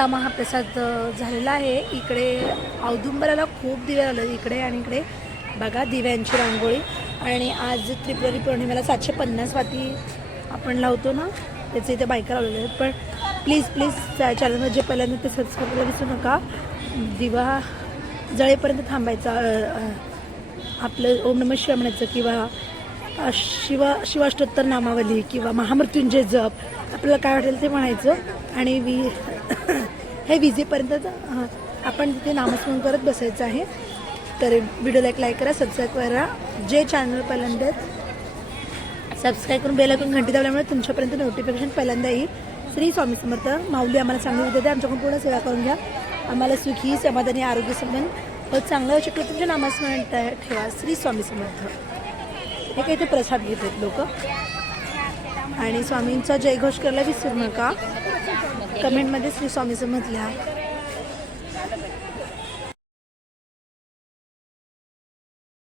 आता महाप्रसाद झालेला आहे. इकडे औदुंबराला खूप दिवे लावले इकडे आणि इकडे. बघा दिव्यांची रांगोळी. आणि आज त्रिपुरी पौर्णिमेला सातशे पन्नास वाती आपण लावतो ना त्याचे इथे बायका लावलेले आहेत. पण प्लीज प्लीज त्या चॅनलवर जे पहिल्यांदा ते सबस्क्राईब करायला विसरू नका. दिवा जळेपर्यंत थांबायचा आपलं ओम नम शिवाय म्हणायचं किंवा शिवा शिव शिवाष्टोत्तर नामावली किंवा महामृत्युंजय जप. आपल्याला काय वाटेल ते म्हणायचं. आणि वी हे विजेपर्यंत हां आपण तिथे नामस्मरण करत बसायचं आहे. तर व्हिडिओला एक लाईक करा सबस्क्राईब करा. जे चॅनल पहिल्यांदा सबस्क्राईब करून बेल ऐकून घंटी दाबल्यामुळे तुमच्यापर्यंत नोटिफिकेशन पहिल्यांदा येईल श्री स्वामी समर्थ माऊली आम्हाला चांगली विद्या आमच्याकडून पूर्ण सेवा करून घ्या. आम्हाला सुखी समाधानी आरोग्य संबंध व चांगलं शक्य तुमच्या नामस्मरण ठेवा. श्री स्वामी समर्थ. हे काही ते प्रसाद घेत आहेत लोक. आणि स्वामींचा जयघोष करायला विसरू नका. कमेंटमध्ये श्री स्वामी समर्थ